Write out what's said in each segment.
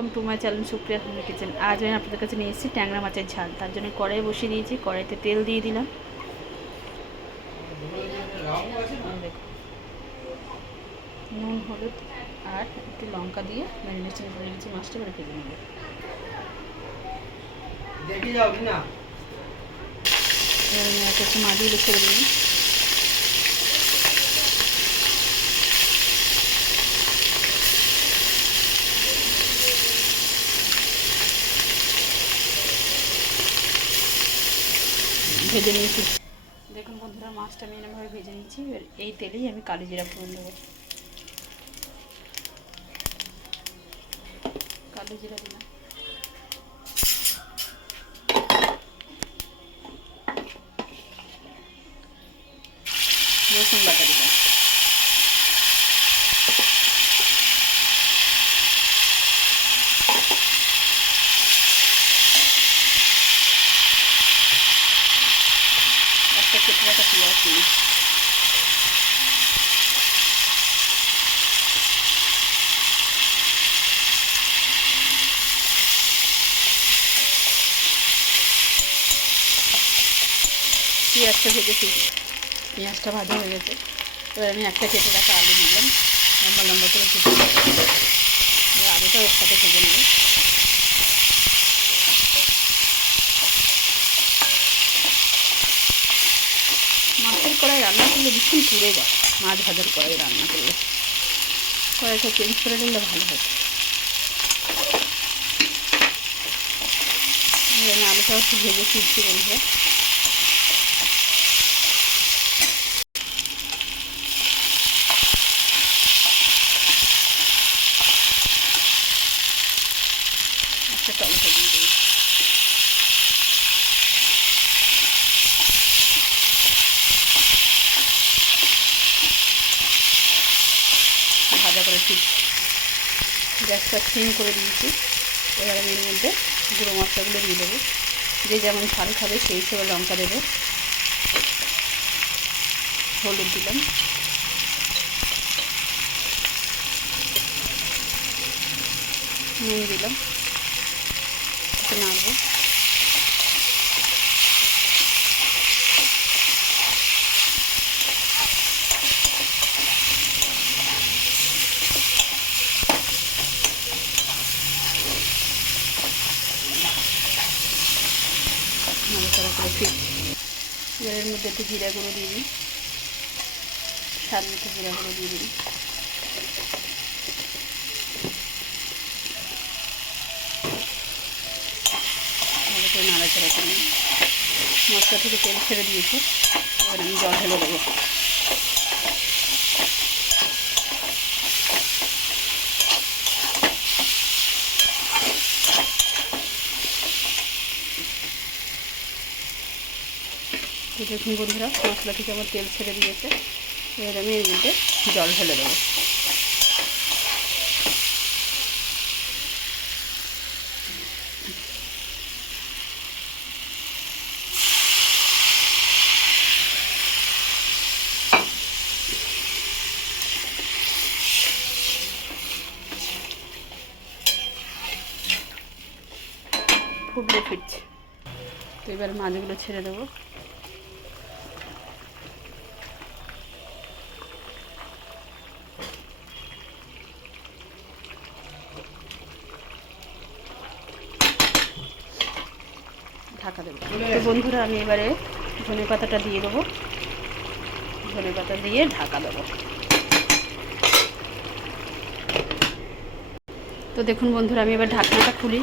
Welcome to my channel Supriya family kitchen. আজ আমি আপনাদের কাছে নিয়ে এসেছি ট্যাংরা মাছের ঝাল। তার জন্য কড়াই বসিয়ে দিয়েছি, কড়াইতে তেল দিয়ে দিলাম। নুন, হলুদ আর একটু লঙ্কা দিয়ে ম্যারিনেশন করে নিয়েছি মাছটা, করে ভেজে নেব। এবার আমি একটু মাছগুলো ছেড়ে দিলাম। ভেজে নিয়েছি। দেখুন বন্ধুরা, মাছটা আমি এরকমভাবে ভেজে নিচ্ছি। এবার এই তেলেই আমি কালি জিরা ফোড়ন দেবো। কালো জিরা দিলাম, রসুন বাটা দিলাম, একটা কেটে রাখা পেঁয়াজ দিই, পেঁয়াজটা ভেজেছি, পেঁয়াজটা ভাজা হয়ে গেছে। এবার আমি একটা কেটে রাখা আলু দিলাম, লম্বা লম্বা করে কেটে। এবার আলুটা ওর সাথে ভেজে নেব। মাছের কড়াই রান্না করলে ভীষণ পুড়ে যায়, মাছ ভাজার কড়াই রান্না করলে। কড়াইটা চেঞ্জ করে নিলে ভালো হতো। আমি আলুটাও একটু ভেজে ফিরছি বন্ধুরা। একটা টমেটো দিয়ে দেবো। ভাজা করে ঠিক গ্যাসটা সিম করে দিয়েছি। এবার আমি এর মধ্যে গুঁড়ো মশলাগুলো দিয়ে দেবো। যে যেমন ঝাল খাবে সেই হিসেবে লঙ্কা দেবো, হলুদ দিলাম, নুন দিলাম, একটু নাড়বো। নাড়াচাড়া করে ঠিক এর মধ্যে একটু জিরা গুঁড়ো দিয়ে দিই, স্বাদ মতো জিরা গুঁড়ো দিয়ে দিই। ভালো করে নাড়াচাড়া করে নিই। মশলা থেকে তেল ছেড়ে দিয়েছে, এবার আমি জল ঢেলে দেবো। দেখুন বন্ধুরা, মশলা থেকে আমার তেল ছেড়ে দিয়েছে। এবার আমি এর মধ্যে জল ঢেলে দেবো। ফুটলে ফিরছে, তো এবার মাছগুলো ছেড়ে দেবো। ঢাকা দেবো। তো বন্ধুরা, আমি এবারে ধনে পাতাটা দিয়ে দেবো। ধনে পাতা দিয়ে ঢাকা দেবো। তো দেখুন বন্ধুরা, আমি এবার ঢাকনাটা খুলি।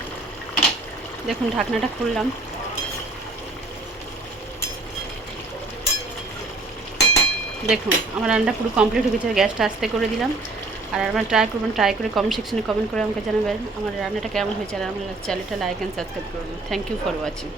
দেখুন ঢাকনাটা খুললাম। দেখুন আমার রান্নাটা পুরো কমপ্লিট হয়ে গেছে। গ্যাসটা আস্তে করে দিলাম। আর আপনারা ট্রাই করবেন, ট্রাই করে কমেন্ট সেকশনে কমেন্ট করে আমাকে জানাবেন আমার রান্নাটা কেমন হয়েছে। আর আমার চ্যানেলটা লাইক অ্যান্ড সাবস্ক্রাইব করবেন। Thank you for watching.